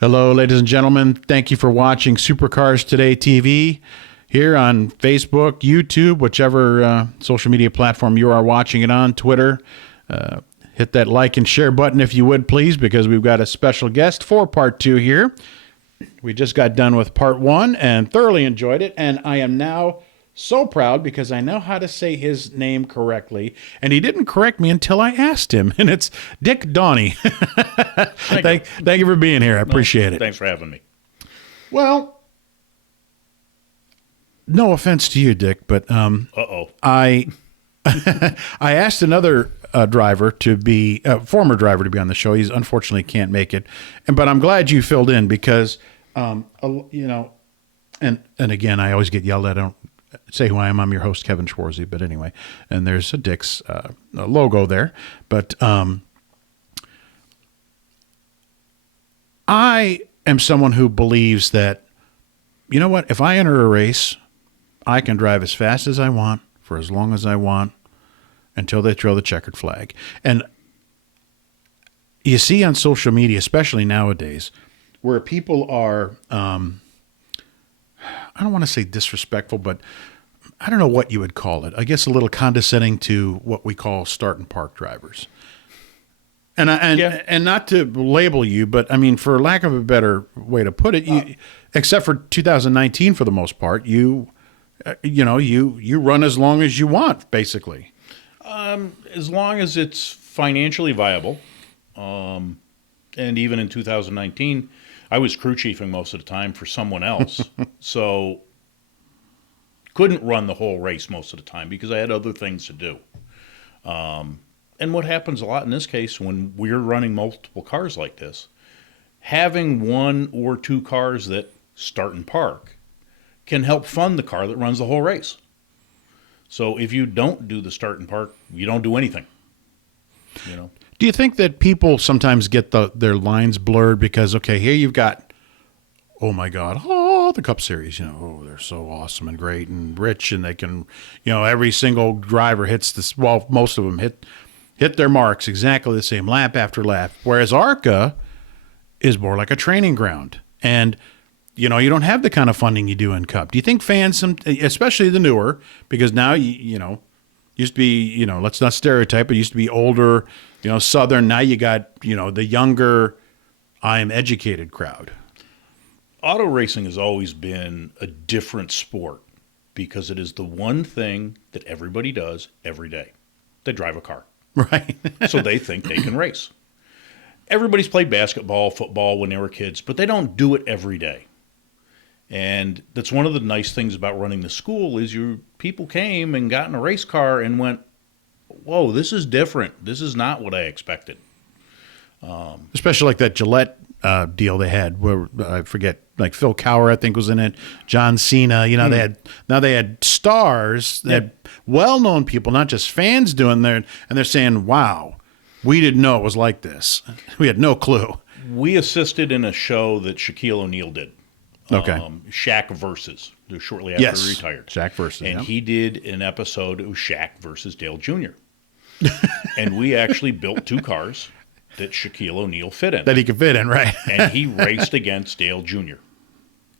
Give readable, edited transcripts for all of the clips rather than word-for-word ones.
Hello, ladies and gentlemen. Thank you for watching Supercars Today TV here on Facebook, YouTube, whichever social media platform you are watching it on, Twitter. Hit that like and share button if you would, please, because we've got a special guest for part 2 here. We just got done with part 1 and thoroughly enjoyed it, and I am now so proud because I know how to say his name correctly, and he didn't correct me until I asked him, and it's Dick Doheny. Thank you for being here. I appreciate it. Thanks for having me. Well, no offense to you, Dick, but I asked another driver to be former driver to be on the show. He's unfortunately can't make it, but I'm glad you filled in because and again, I always get yelled at. I don't say who I am. I'm your host, Kevin Schwarzy, but anyway, and there's a Dick's logo there. But I am someone who believes that, you know what, if I enter a race, I can drive as fast as I want for as long as I want until they throw the checkered flag. And you see on social media, especially nowadays, where people are, I don't want to say disrespectful, but I don't know what you would call it. I guess a little condescending to what we call start and park drivers. And not to label you, but I mean, for lack of a better way to put it, except for 2019 for the most part, you run as long as you want, basically. As long as it's financially viable, and even in 2019, I was crew chiefing most of the time for someone else, so couldn't run the whole race most of the time because I had other things to do. And what happens a lot in this case when we're running multiple cars like this, having one or two cars that start and park can help fund the car that runs the whole race. So if you don't do the start and park, you don't do anything. You know. Do you think that people sometimes get their lines blurred because, okay, here you've got, oh my God, the Cup Series, they're so awesome and great and rich, and they can, every single driver hits this. Well, most of them hit their marks exactly the same lap after lap. Whereas ARCA is more like a training ground, and you don't have the kind of funding you do in Cup. Do you think fans, especially the newer, because now used to be, let's not stereotype, it used to be older, Southern. Now you got, the younger, I am educated crowd. Auto racing has always been a different sport because it is the one thing that everybody does every day. They drive a car. Right. So they think they can race. Everybody's played basketball, football when they were kids, but they don't do it every day. And that's one of the nice things about running the school is people came and got in a race car and went, whoa, this is different. This is not what I expected. Especially like that Gillette deal they had where I forget, like Phil Cower, I think, was in it. John Cena, they had stars, they had well-known people, not just fans doing there, and they're saying, wow, we didn't know it was like this. We had no clue. We assisted in a show that Shaquille O'Neal did. Okay. Shaq versus, shortly after he retired. Shaq versus. And he did an episode, it was Shaq versus Dale Jr. And we actually built two cars that Shaquille O'Neal fit in. That he could fit in, right. And he raced against Dale Jr.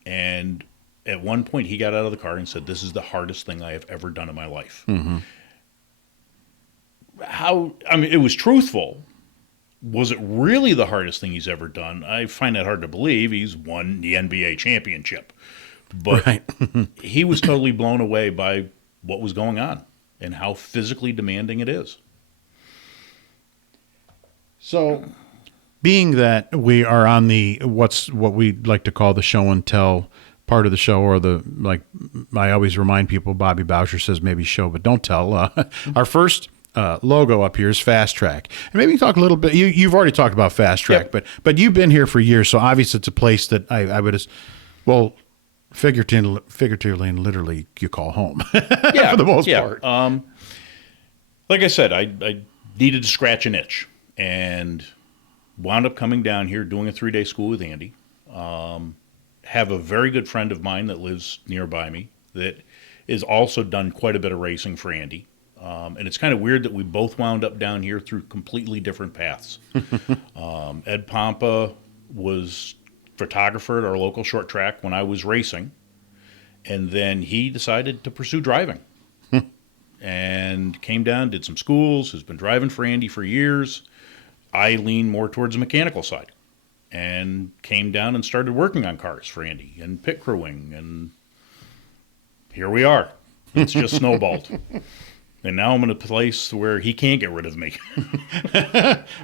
And at one point he got out of the car and said, this is the hardest thing I have ever done in my life. Mm-hmm. It was truthful. Was it really the hardest thing he's ever done? I find that hard to believe. He's won the NBA championship. But right. He was totally blown away by what was going on and how physically demanding it is. So, being that we are on what we like to call the show and tell part of the show, or I always remind people, Bobby Boucher says maybe show but don't tell. Our first logo up here is Fast Track, and maybe talk a little bit. You've already talked about Fast Track, yep. but you've been here for years, so obviously it's a place that I would, figuratively and literally you call home. Yeah, for the most part. Like I said, I needed to scratch an itch. And wound up coming down here, doing a 3-day school with Andy. Have a very good friend of mine that lives nearby me that has also done quite a bit of racing for Andy. And it's kind of weird that we both wound up down here through completely different paths. Ed Pompa was photographer at our local short track when I was racing. And then he decided to pursue driving. And came down, did some schools, has been driving for Andy for years. I lean more towards the mechanical side. And came down and started working on cars for Andy and pit crewing. And here we are. It's just snowballed. And now I'm in a place where he can't get rid of me.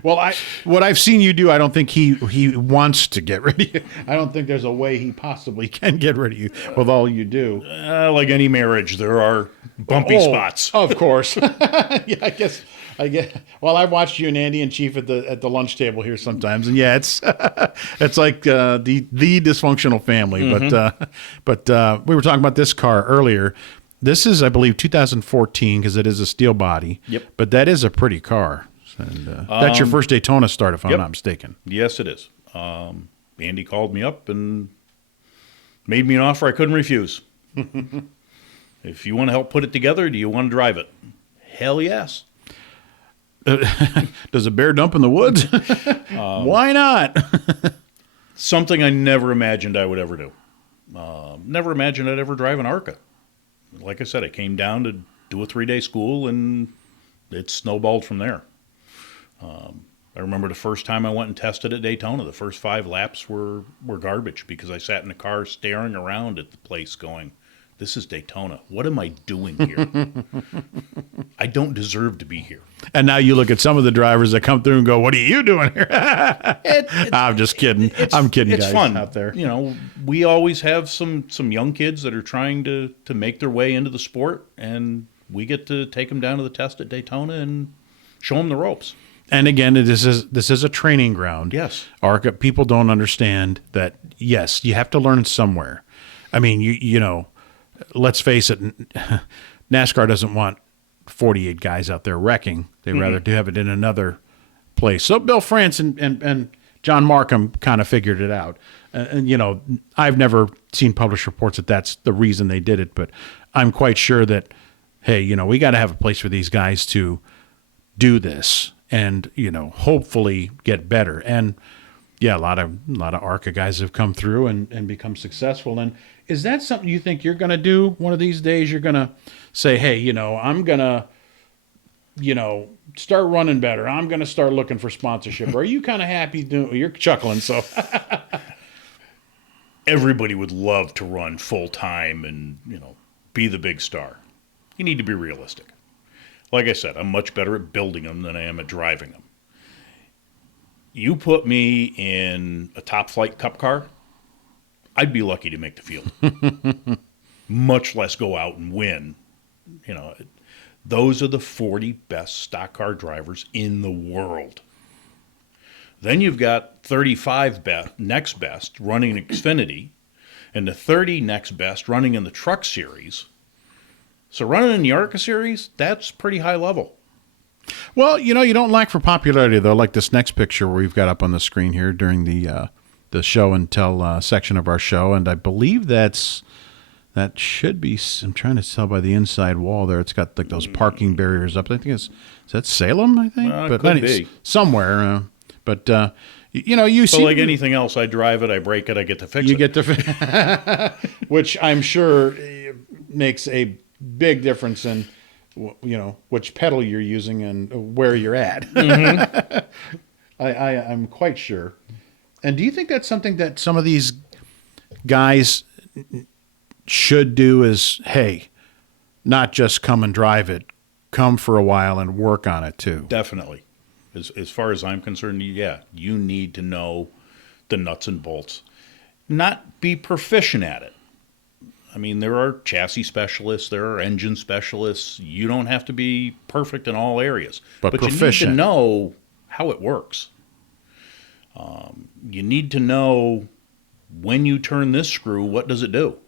Well, what I've seen you do, I don't think he wants to get rid of you. I don't think there's a way he possibly can get rid of you with all you do. Like any marriage, there are bumpy spots. Of course. Yeah, I guess. Well, I've watched you and Andy and Chief at the lunch table here sometimes, and yeah, it's like the dysfunctional family. Mm-hmm. But we were talking about this car earlier. This is, I believe, 2014 because it is a steel body. Yep. But that is a pretty car. And that's your first Daytona start, if I'm not mistaken. Yes, it is. Andy called me up and made me an offer I couldn't refuse. If you want to help put it together, do you want to drive it? Hell yes. Does a bear dump in the woods? Why not? Something I never imagined I would ever do. Never imagined I'd ever drive an ARCA. Like I said, I came down to do a 3-day school, and it snowballed from there. I remember the first time I went and tested at Daytona, the first 5 laps were garbage because I sat in the car staring around at the place going, this is Daytona. What am I doing here? I don't deserve to be here. And now you look at some of the drivers that come through and go, what are you doing here? I'm just kidding. I'm kidding, it's guys fun out there. You know, we always have some young kids that are trying to make their way into the sport, and we get to take them down to the test at Daytona and show them the ropes. And again, this is a training ground. Yes. ARCA, people don't understand that, yes, you have to learn somewhere. I mean, you know, let's face it, NASCAR doesn't want 48 guys out there wrecking. They'd rather to have it in another place. So Bill France and John Markham kind of figured it out. And, you know, I've never seen published reports that that's the reason they did it, but I'm quite sure that, hey, you know, we got to have a place for these guys to do this and, you know, hopefully get better. And, yeah, a lot of ARCA guys have come through and become successful. And is that something you think you're going to do one of these days? You're going to say, hey, you know, I'm going to, you know, start running better. I'm going to start looking for sponsorship. Or are you kind of happy doing? You're chuckling, so. Everybody would love to run full time and, you know, be the big star. You need to be realistic. Like I said, I'm much better at building them than I am at driving them. You put me in a top flight cup car, I'd be lucky to make the field. Much less go out and win. You know, those are the 40 best stock car drivers in the world. Then you've got 35 next best running in Xfinity, and the 30 next best running in the Truck Series. So running in the ARCA Series, that's pretty high level. Well, you know, you don't lack for popularity, though, like this next picture we've got up on the screen here during the show and tell section of our show. And I believe that should be, I'm trying to tell by the inside wall there, it's got like those parking barriers up. I think is that Salem, I think? But could be. Somewhere. You know, you see. Like anything else, I drive it, I break it, I get to fix it. You get to which I'm sure makes a big difference in, you know, which pedal you're using and where you're at. Mm-hmm. I'm quite sure. And do you think that's something that some of these guys should do is, hey, not just come and drive it, come for a while and work on it too? Definitely. As far as I'm concerned, yeah, you need to know the nuts and bolts. Not be proficient at it. I mean, there are chassis specialists, there are engine specialists. You don't have to be perfect in all areas. But proficient. You need to know how it works. You need to know when you turn this screw, what does it do?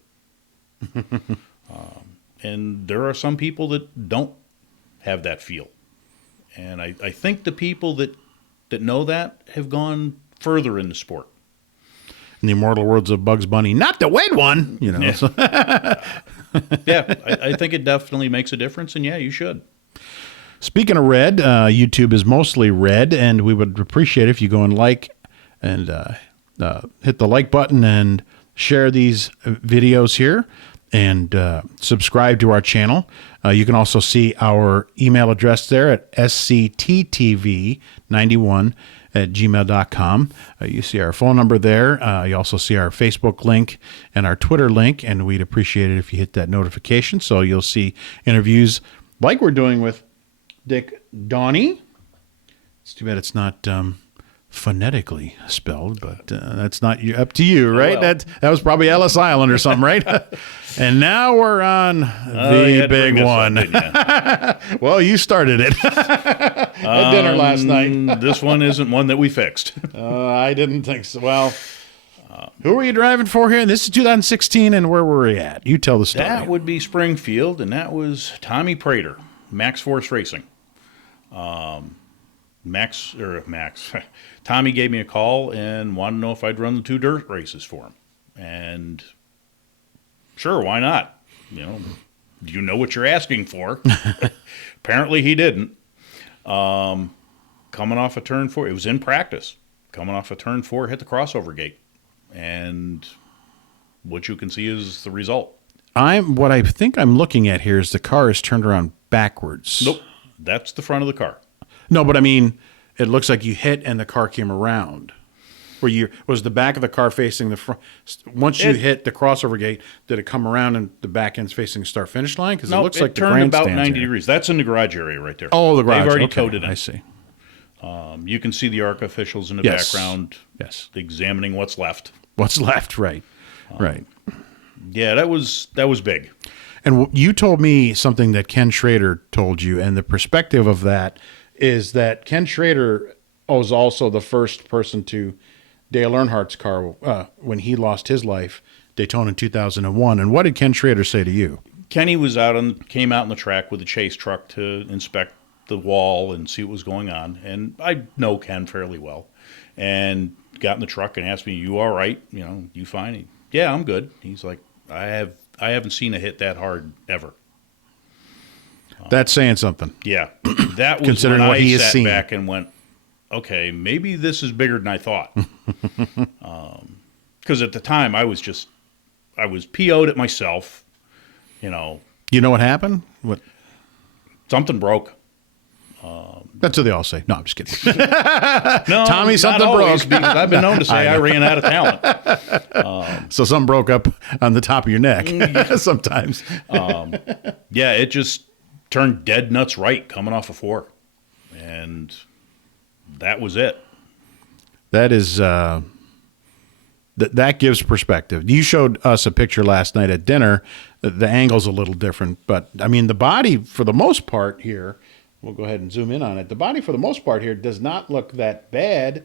And there are some people that don't have that feel. And I think the people that know that have gone further in the sport. In the immortal words of Bugs Bunny, not the wet one, you know. Yeah, so. Yeah, I think it definitely makes a difference, and yeah, you should. Speaking of red, YouTube is mostly red, and we would appreciate if you go and like and hit the like button and share these videos here, and subscribe to our channel. You can also see our email address there at scttv91@gmail.com. You see our phone number there. You also see our Facebook link and our Twitter link, and we'd appreciate it if you hit that notification so you'll see interviews like we're doing with Dick Doheny. It's too bad it's not phonetically spelled, but that's not up to you, right? Oh, well. That was probably Ellis Island or something, right? And now we're on the big one. Well, you started it at dinner last night. This one isn't one that we fixed. I didn't think so. Well, who were you driving for here? This is 2016, and where were we at? You tell the story. That would be Springfield, and that was Tommy Praytor, Max Force Racing. Tommy gave me a call and wanted to know if I'd run the 2 dirt races for him. And sure, why not? You know what you're asking for. Apparently he didn't. Coming off a turn 4, it was in practice. Coming off a turn 4, hit the crossover gate. And what you can see is the result. What I think I'm looking at here is the car is turned around backwards. Nope. That's the front of the car. No, but I mean, it looks like you hit and the car came around. Was the back of the car facing the front? Once you hit the crossover gate, did it come around and the back end's facing the start finish line? Because it looks like the turned about grandstand's 90 here. degrees. That's in the garage area right there. Oh, the garage. They've already okay. towed it in. I see. You can see the ARCA officials in the Yes. background, examining what's left. What's left? Right. Right. Yeah, that was big. And you told me something that Ken Schrader told you, and the perspective of that is that Ken Schrader was also the first person to Dale Earnhardt's car when he lost his life, Daytona in 2001. And what did Ken Schrader say to you? Kenny was came out on the track with a chase truck to inspect the wall and see what was going on. And I know Ken fairly well, and got in the truck and asked me, "You all right? You fine?" Yeah, I'm good. He's like, I haven't seen a hit that hard ever. That's saying something. Yeah, that was Considering when what I he has sat seen. back and went, okay, maybe this is bigger than I thought. Because at the time I was PO'd at myself. You know what happened? What? Something broke. That's what they all say. No, I'm just kidding. No, Tommy, something not always, broke. because I've been known to say I ran out of talent. So something broke up on the top of your neck sometimes. Yeah, it just turned dead nuts right coming off a 4. And that was it. That is that gives perspective. You showed us a picture last night at dinner. The angle's a little different, but I mean the body for the most part here, we'll go ahead and zoom in on it. The body for the most part here does not look that bad,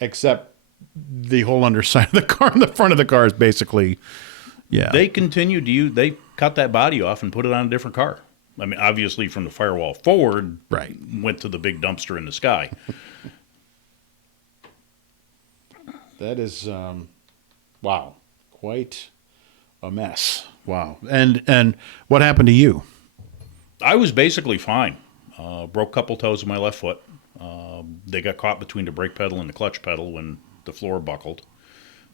except the whole underside of the car and the front of the car is basically, yeah. They cut that body off and put it on a different car. I mean, obviously from the firewall forward, Right. went to the big dumpster in the sky. That is, wow, quite a mess. Wow. And what happened to you? I was basically fine. Broke a couple toes of my left foot. They got caught between the brake pedal and the clutch pedal when the floor buckled.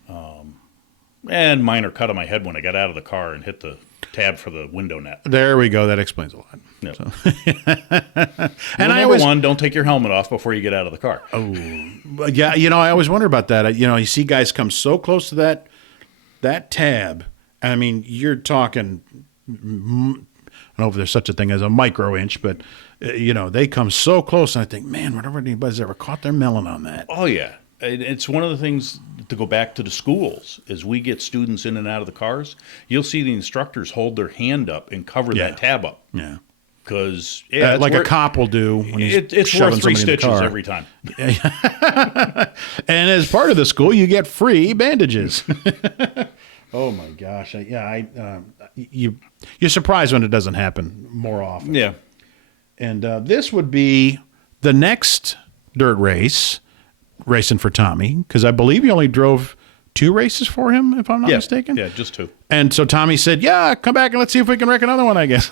And minor cut on my head when I got out of the car and hit the tab for the window net. There we go. That explains a lot. Yep. So. And number one, don't take your helmet off before you get out of the car. Oh, yeah. I always wonder about that. You see guys come so close to that tab. I mean, you're talking, I don't know if there's such a thing as a micro inch, but, they come so close. And I think, man, whenever anybody's ever caught their melon on that. Oh, yeah. It's one of the things, to go back to the schools, as we get students in and out of the cars, you'll see the instructors hold their hand up and cover that tab up. Yeah. Because like a cop will do when he's it's shoving worth 3 somebody in the stitches car. every time. And as part of the school, you get free bandages. Oh my gosh! You're surprised when it doesn't happen more often. Yeah. And this would be the next dirt race, racing for Tommy, because I believe you only drove 2 races for him, if I'm not mistaken. Yeah, just 2. And so Tommy said, "Yeah, come back and let's see if we can wreck another one." I guess.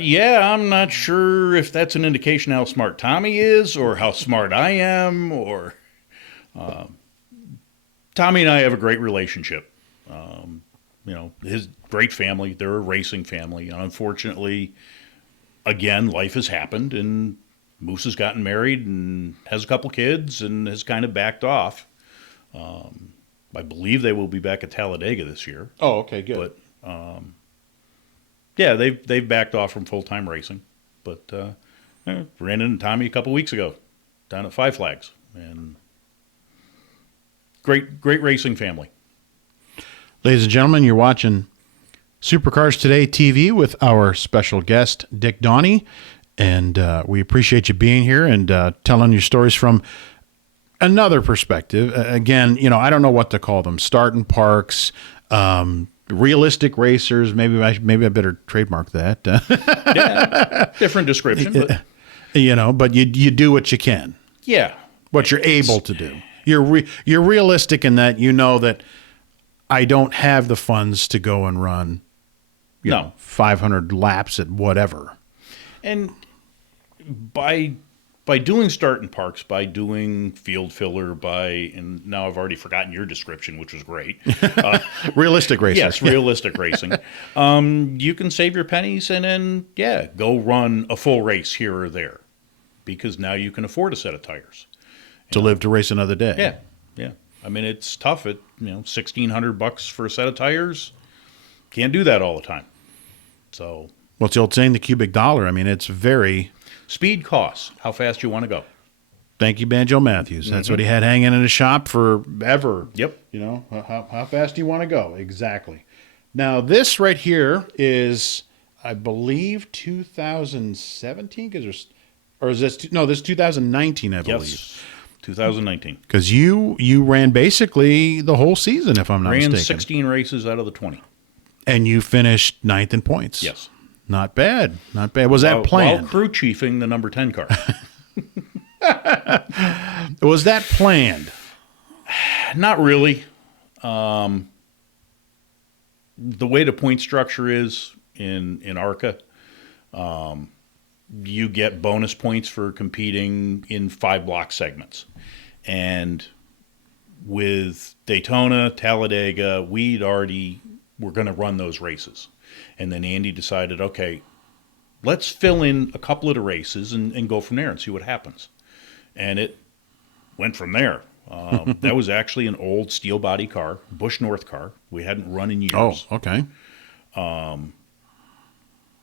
Yeah, I'm not sure if that's an indication how smart Tommy is, or how smart I am, or Tommy and I have a great relationship. His great family. They're a racing family. And unfortunately, again, life has happened, and Moose has gotten married and has a couple kids and has kind of backed off. I believe they will be back at Talladega this year. Oh, okay, good. But yeah, they've backed off from full-time racing. But ran into Tommy a couple weeks ago down at Five Flags, and great racing family. Ladies and gentlemen, you're watching Supercars Today TV with our special guest, Dick Doheny. And we appreciate you being here and telling your stories from another perspective. Again, I don't know what to call them. Starting parks, realistic racers. Maybe I better trademark that. Yeah, different description. But. But you do what you can. Yeah. What you're able to do. You're realistic in that that I don't have the funds to go and run 500 laps at whatever. And by doing starting parks, by doing field filler, and now I've already forgotten your description, which was great. Realistic racing. Yes, realistic racing. You can save your pennies and then, go run a full race here or there, because now you can afford a set of tires. To live to race another day. Yeah. I mean, it's tough at, $1,600 for a set of tires. Can't do that all the time. So. What's the old saying? The cubic dollar. I mean, it's very... Speed costs. How fast you want to go. Thank you, Banjo Matthews. That's what he had hanging in his shop forever. Yep. How fast do you want to go? Exactly. Now, this right here is, I believe, 2017? This is 2019, I believe. Yes, 2019. Because you ran basically the whole season, if I'm not mistaken. Ran 16 races out of the 20. And you finished ninth in points. Yes. Not bad. Was that planned? While crew chiefing the number 10 car. Was that planned? Not really. The way the point structure is in ARCA, you get bonus points for competing in 5 block segments. And with Daytona, Talladega, we're going to run those races. And then Andy decided, okay, let's fill in a couple of the races and go from there and see what happens. And it went from there. That was actually an old steel body car, Busch North car. We hadn't run in years. Oh, okay.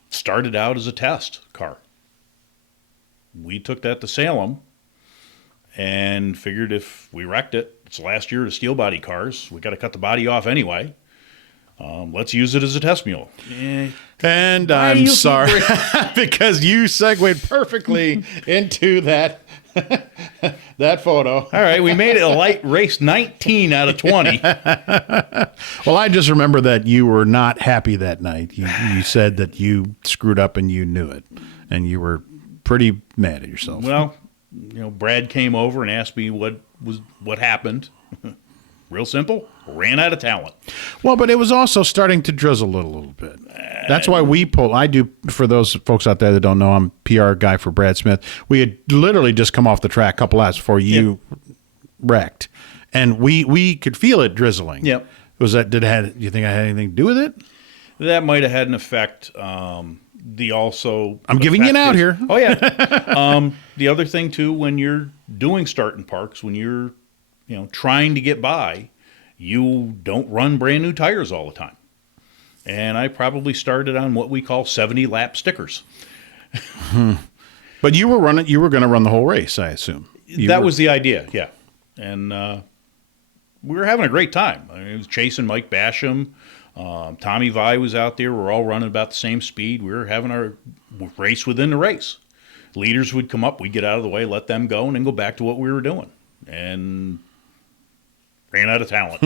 Started out as a test car. We took that to Salem and figured if we wrecked it, it's the last year of steel body cars. We got to cut the body off anyway. Let's use it as a test mule. And I'm sorry, because you segued perfectly into that photo. All right, we made it a light race 19 out of 20. Well, I just remember that you were not happy that night. You said that you screwed up and you knew it, and you were pretty mad at yourself. Well, Brad came over and asked me what happened. Real simple. Ran out of talent. Well, but it was also starting to drizzle a little bit. That's why I do, for those folks out there that don't know, I'm PR guy for Brad Smith. We had literally just come off the track a couple hours before you wrecked. And we could feel it drizzling. Yep. Do you think I had anything to do with it? That might have had an effect. I'm giving you an out here. Oh, yeah. The other thing, too, when you're doing starting parks, when you're trying to get by, you don't run brand new tires all the time. And I probably started on what we call 70 lap stickers. But you were going to run the whole race, I assume. That was the idea, yeah. And we were having a great time. I mean, it was chasing Mike Basham. Tommy Vi was out there. We're all running about the same speed. We were having our race within the race. Leaders would come up, we'd get out of the way, let them go, and then go back to what we were doing. And ran out of talent.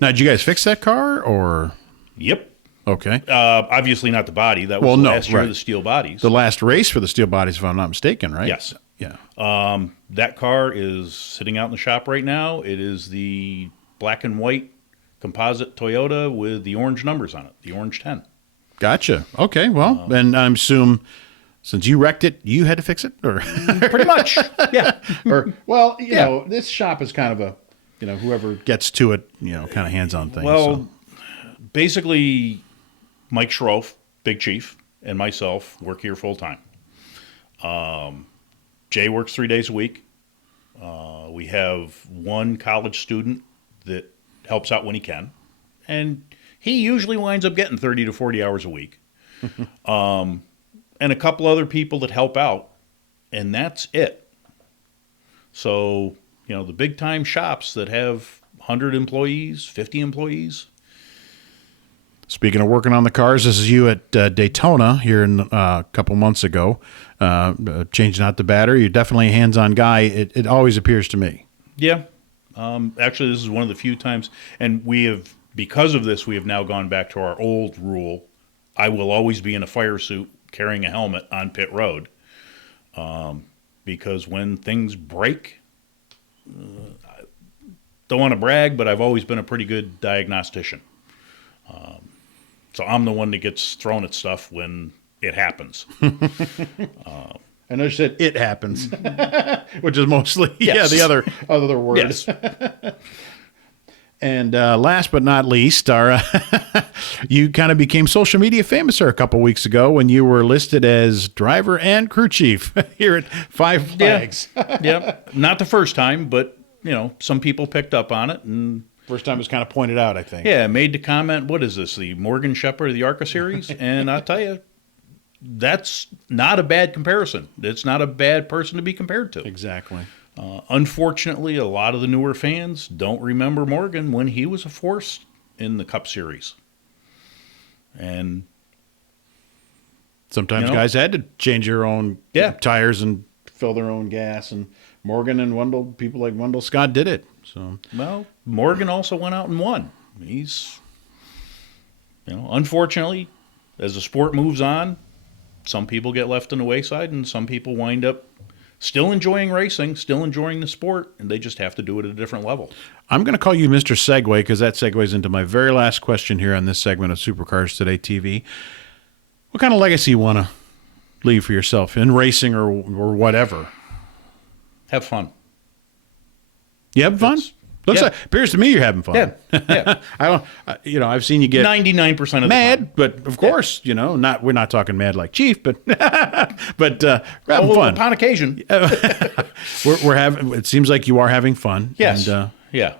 Now, did you guys fix that car, or? Yep. Okay. Obviously not the body. That was the last year of the steel bodies. The last race for the steel bodies, if I'm not mistaken, right? Yes. Yeah. That car is sitting out in the shop right now. It is the black and white composite Toyota with the orange numbers on it, the orange 10. Gotcha. Okay, well, then I'm assuming since you wrecked it, you had to fix it? Or pretty much, yeah. You know, this shop is kind of whoever gets to it, kind of hands-on thing. Well, basically, Mike Schroff, Big Chief, and myself work here full-time. Jay works 3 days a week. We have one college student that helps out when he can, and he usually winds up getting 30 to 40 hours a week. And a couple other people that help out, and that's it. So, the big-time shops that have 100 employees, 50 employees. Speaking of working on the cars, this is you at Daytona here a couple months ago, changing out the battery. You're definitely a hands-on guy. It always appears to me. Yeah. Actually, this is one of the few times, and because of this, we have now gone back to our old rule. I will always be in a fire suit carrying a helmet on pit road, because when things break, I don't want to brag, but I've always been a pretty good diagnostician. So I'm the one that gets thrown at stuff when it happens. I know you said it happens, which is mostly Yes. the other word. Yes. And last but not least, you kind of became social media famous a couple weeks ago when you were listed as driver and crew chief here at Five Flags. Yeah. Not the first time, but, some people picked up on it. And First time it was kind of pointed out, I think. yeah, made the comment, what is this, the Morgan Shepherd of the ARCA series? And I'll tell you, that's not a bad comparison. It's not a bad person to be compared to. Exactly. Unfortunately, a lot of the newer fans don't remember Morgan when he was a force in the Cup Series. And sometimes guys had to change their own Yeah. tires and fill their own gas. And Morgan and Wendell, people like Wendell Scott did it. So well, Morgan also went out and won. He's, unfortunately, as the sport moves on, some people get left on the wayside and some people wind up still enjoying racing, still enjoying the sport, and they just have to do it at a different level. I'm going to call you Mr. Segway because that segues into my very last question here on this segment of Supercars Today TV. What kind of legacy you want to leave for yourself in racing or whatever? Have fun. You having fun? Appears to me you're having fun. Yeah. I don't. I've seen you get 99% of the time. mad, but of course, we're not talking mad like Chief, but having fun upon occasion. We're having. It seems like you are having fun. Yes. And, Yeah.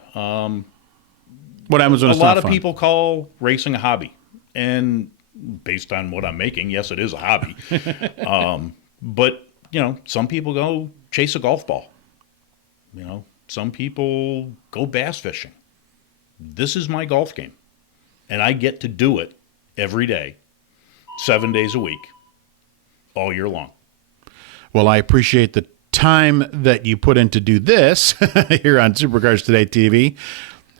what happens when A it's lot not of fun? people call racing a hobby, and based on what I'm making, yes, it is a hobby. But some people go chase a golf ball. Some people go bass fishing. This is my golf game, and I get to do it every day, 7 days a week, all year long. Well, I appreciate the time that you put in to do this here on Supercars Today TV.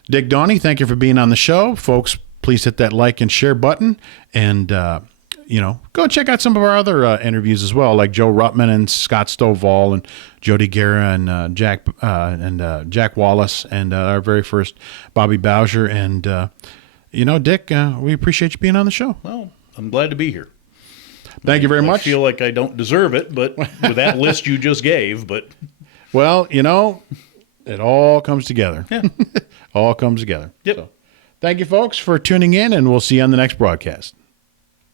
Dick Doheny, thank you for being on the show. Folks, please hit that like and share button. And, go check out some of our other interviews as well, like Joe Ruttman and Scott Stovall and Jody Guerra and Jack Wallace and our very first Bobby Bowser. And, Dick, we appreciate you being on the show. Well, I'm glad to be here. Thank you very much. I feel like I don't deserve it, but with that list you just gave, but well, it all comes together. yeah. All comes together. Yep. So, thank you, folks, for tuning in, and we'll see you on the next broadcast.